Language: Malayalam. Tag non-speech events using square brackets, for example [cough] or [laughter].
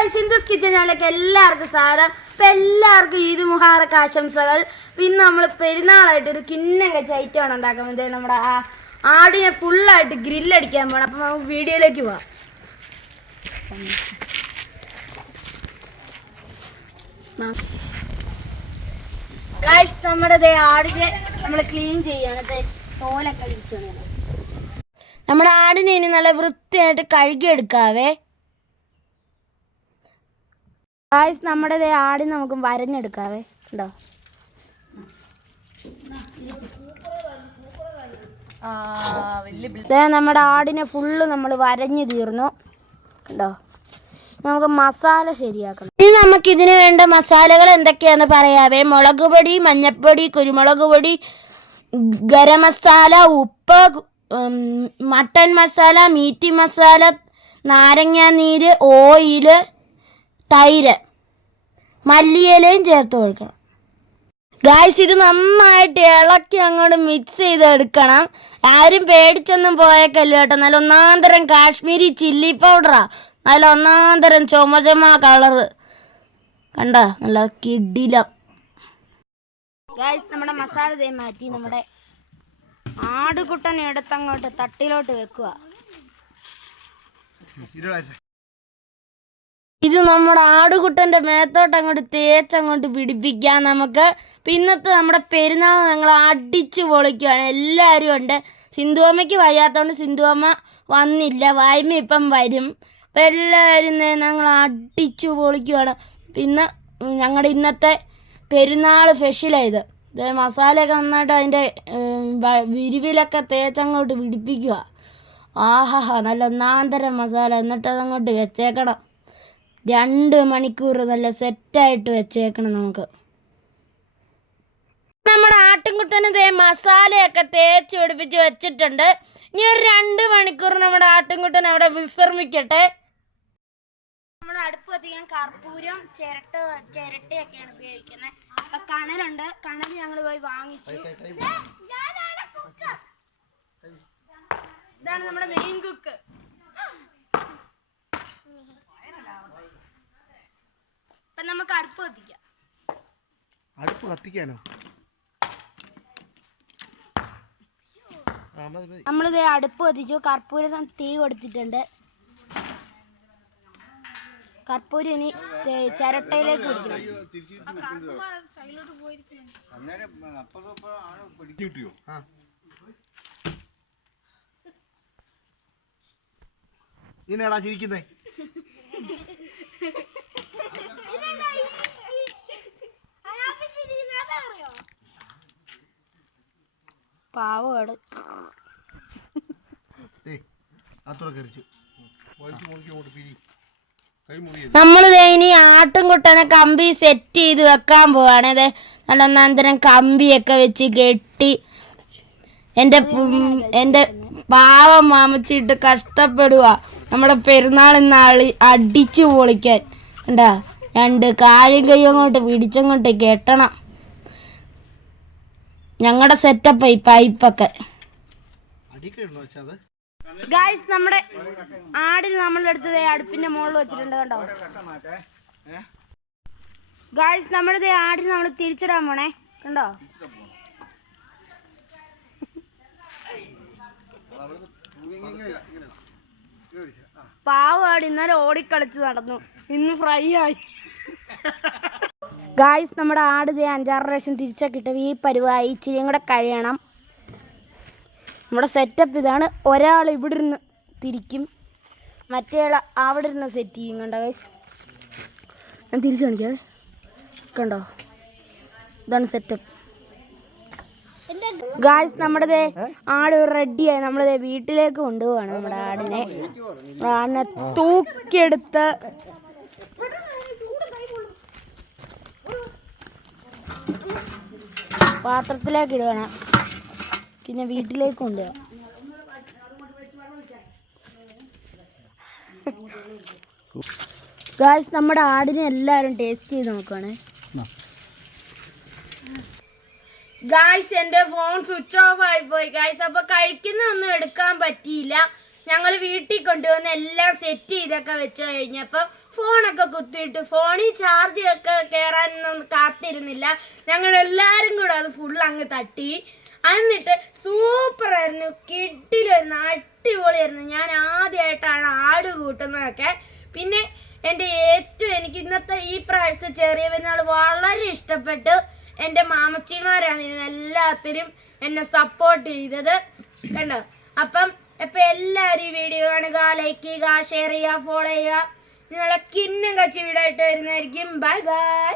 ഗൈസ് സിന്ധുസ് കിച്ചൻ ചാനലിലേക്ക് എല്ലാവർക്കും സാരം. ഇപ്പം എല്ലാവർക്കും ഈദ് മുഹാറക്ക് ആശംസകൾ. പിന്നെ നമ്മൾ പെരുന്നാളായിട്ട് ഒരു കിണ്ണം വെച്ച ഐറ്റമാണ് ഉണ്ടാക്കാൻ വേണ്ടി നമ്മുടെ ആ ആടിനെ ഫുള്ളായിട്ട് ഗ്രില്ലടിക്കാൻ പോകണം അപ്പം നമുക്ക് വീഡിയോയിലേക്ക് പോവാം. ഗൈസ് നമ്മുടെ ആടിനെ നമ്മൾ ക്ലീൻ ചെയ്യാണ് തോലൊക്കെ നമ്മുടെ ആടിനെ ഇനി നല്ല വൃത്തിയായിട്ട് കഴുകിയെടുക്കാവേ. ഗായ്സ് നമ്മുടെ ഇതേ ആടി നമുക്ക് വരഞ്ഞെടുക്കാവേ. ഉണ്ടോ ദേ നമ്മുടെ ആടിനെ ഫുള്ള് നമ്മൾ വരഞ്ഞു തീർന്നു. ഉണ്ടോ നമുക്ക് മസാല ശരിയാക്കണം. ഇനി നമുക്ക് ഇതിനു വേണ്ട മസാലകൾ എന്തൊക്കെയാന്ന് പറയാവേ? മുളക് പൊടി മഞ്ഞപ്പൊടി കുരുമുളക് പൊടി ഗരം മസാല ഉപ്പ് മട്ടൻ മസാല മീറ്റ് മസാല നാരങ്ങാനീര് ഓയിൽ തൈര്. മല്ലിയിലയും ചേർത്ത് കൊടുക്കണം. ഗായ്സ് ഇത് നന്നായിട്ട് ഇളക്കി അങ്ങോട്ട് മിക്സ് ചെയ്ത് എടുക്കണം ആരും പേടിച്ചൊന്നും പോയേക്കല്ല കേട്ടോ. നല്ല ഒന്നാന്തരം കാശ്മീരി ചില്ലി പൗഡറാ നല്ല ഒന്നാന്തരം ചുമ ചുമ കളറ് കണ്ട? നല്ല കിഡില ഗായ്സ് നമ്മുടെ മസാല തേ മാറ്റി നമ്മുടെ ആടുകുട്ടൻ എടുത്തങ്ങോട്ട് തട്ടിലോട്ട് വെക്കുക. ഇത് നമ്മുടെ ആടുകുട്ടന്റെ മേത്തോട്ട് അങ്ങോട്ട് തേച്ചങ്ങോട്ട് പിടിപ്പിക്കാം നമുക്ക്. ഇന്നത്തെ നമ്മുടെ പെരുന്നാൾ ഞങ്ങൾ അടിച്ചു പൊളിക്കുകയാണ് എല്ലാവരും ഉണ്ട്. സിന്ധുവമ്മയ്ക്ക് വയ്യാത്തതുകൊണ്ട് സിന്ധുവമ്മ വന്നില്ല. വായ്മ ഇപ്പം വരും. അപ്പം എല്ലാവരും ഞങ്ങൾ അടിച്ചു പൊളിക്കുകയാണ് പിന്നെ ഞങ്ങളുടെ ഇന്നത്തെ പെരുന്നാൾ സ്പെഷ്യലായത് ഇത്. മസാലയൊക്കെ നന്നായിട്ട് അതിന്റെ വിരിവിലൊക്കെ തേച്ചങ്ങോട്ട് പിടിപ്പിക്കുക ആഹാ നല്ല ഒന്നാന്തരം മസാല. എന്നിട്ട് അതങ്ങോട്ട് വെച്ചേക്കണം. രണ്ട് മണിക്കൂർ നല്ല സെറ്റായിട്ട് വെച്ചേക്കണം നമുക്ക്. നമ്മുടെ ആട്ടിൻകുട്ടന് ദേ മസാലയൊക്കെ തേച്ച് പിടിപ്പിച്ച് വെച്ചിട്ടുണ്ട്. ഇനി ഒരു രണ്ട് മണിക്കൂർ നമ്മുടെ ആട്ടിൻകുട്ടൻ അവിടെ വിശ്രമിക്കട്ടെ. നമ്മുടെ അടുപ്പ് കത്തിക്കാൻ കർപ്പൂരം ചിരട്ട ചിരട്ടയൊക്കെയാണ് ഉപയോഗിക്കുന്നത്. അപ്പൊ കണലുണ്ട്. കണൽ ഞങ്ങൾ പോയി വാങ്ങിച്ചു. ഇതാണ് നമ്മുടെ മെയിൻ കുക്ക് അപ്പൊ നമുക്ക് അടുപ്പ് കത്തിക്കാം. അടുപ്പ് കത്തിക്കാനോ? നമ്മളിത് അടുപ്പ് കത്തിച്ചു. കർപ്പൂരം തീ കൊടുത്തിട്ടുണ്ട്. കർപ്പൂരം ഇനി ചിരട്ടയിലേക്ക് പിടിക്കണം ആ ഇതിനെടാ ചിരിക്കുന്നേ. [laughs] മുറിയത് നമ്മൾ ഇനി ആട്ടുംകുട്ടനെ കമ്പി സെറ്റ് ചെയ്ത് വെക്കാൻ പോവാണ്. അതെ നല്ല നന്ദനം കമ്പിയൊക്കെ വെച്ച് കെട്ടി. എന്റെ എന്റെ എന്റെ പാവം മാമച്ചിട്ട് കഷ്ടപ്പെടുക. നമ്മുടെ പെരുന്നാൾ നാളി അടിച്ചു പൊളിക്കാൻ. കണ്ടാ? രണ്ട് കാലും കൈ അങ്ങോട്ട് പിടിച്ചങ്ങോട്ട് കെട്ടണം. ഞങ്ങളുടെ സെറ്റപ്പ് ഈ പൈപ്പൊക്കെ ഗായ്സ് നമ്മുടെ ആടിൽ നമ്മളുടെ അടുത്ത് ദേ അടുപ്പിന്റെ മുകളിൽ വെച്ചിട്ടുണ്ട് കണ്ടോ? ഗായ്സ് നമ്മുടെ ആടിൽ നമ്മൾ തിരിച്ചിടാൻ പോണേ. കണ്ടോ? പാവ ആട് ഇന്നലെ ഓടിക്കളിച്ച് നടന്നു. ഇന്ന് ഫ്രൈ ആയി. ഗായ്സ് നമ്മുടെ ആട് ചെയ്യാൻ അഞ്ചാറ് പ്രാവശ്യം തിരിച്ചൊക്കെ കിട്ടും ഈ പരുവായി ഇച്ചിരിയും കൂടെ കഴിയണം. നമ്മുടെ സെറ്റപ്പ് ഇതാണ്. ഒരാൾ ഇവിടെ ഇരുന്ന് തിരിക്കും. മറ്റേ ആൾ അവിടെ ഇരുന്ന് സെറ്റ് ചെയ്യും കണ്ടോ ഗൈസ് ഞാൻ തിരിച്ചു കാണിക്കാം. കണ്ടോ? ഇതാണ് സെറ്റപ്പ് ഗായ്സ് നമ്മുടെ ആട് റെഡിയായി നമ്മൾ ദേ വീട്ടിലേക്ക് കൊണ്ടുപോവാണ് നമ്മുടെ ആടിനെ. ആടിനെ തൂക്കിയെടുത്ത് പാത്രത്തിലേക്ക് ഇടുകയാണ്. പിന്നെ വീട്ടിലേക്ക് കൊണ്ടുപോകാം ഗായ്സ് നമ്മുടെ ആടിനെ എല്ലാവരും ടേസ്റ്റ് ചെയ്ത് നോക്കുകയാണ് ഗായ്സ് എന്റെ ഫോൺ സ്വിച്ച് ഓഫ് ആയി പോയി ഗായ്സ് അപ്പോൾ കഴിക്കുന്ന ഒന്നും എടുക്കാൻ പറ്റിയില്ല. ഞങ്ങൾ വീട്ടിൽ കൊണ്ടുവന്ന് എല്ലാം സെറ്റ് ചെയ്തൊക്കെ വെച്ച് കഴിഞ്ഞപ്പം ഫോണൊക്കെ കുത്തിയിട്ട് ഫോണിൽ ചാർജ് ഒക്കെ കയറാനൊന്നും കാത്തിരുന്നില്ല ഞങ്ങൾ എല്ലാവരും കൂടെ അത് ഫുൾ അങ്ങ് തട്ടി. എന്നിട്ട് സൂപ്പർ ആയിരുന്നു. കിട്ടിലായിരുന്നു അടിപൊളിയായിരുന്നു. ഞാൻ ആദ്യമായിട്ടാണ് ആട് കൂട്ടുന്നതൊക്കെ. പിന്നെ എന്റെ ഏറ്റവും എനിക്ക് ഇന്നത്തെ ഈ പ്രാവശ്യത്തെ ചെറിയ പെരുന്നാൾ വളരെ ഇഷ്ടപ്പെട്ടു. എന്റെ മാമച്ചിമാരാണ് ഇതിനെല്ലാത്തിനും എന്നെ സപ്പോർട്ട് ചെയ്തത്. കണ്ടോ? അപ്പം ഇപ്പം എല്ലാവരും ഈ വീഡിയോ കാണുക ലൈക്ക് ചെയ്യുക ഷെയർ ചെയ്യുക ഫോളോ ചെയ്യുക. നിങ്ങളെ കിന്നും കച്ചി വീടായിട്ട് വരുന്നതായിരിക്കും. Bye bye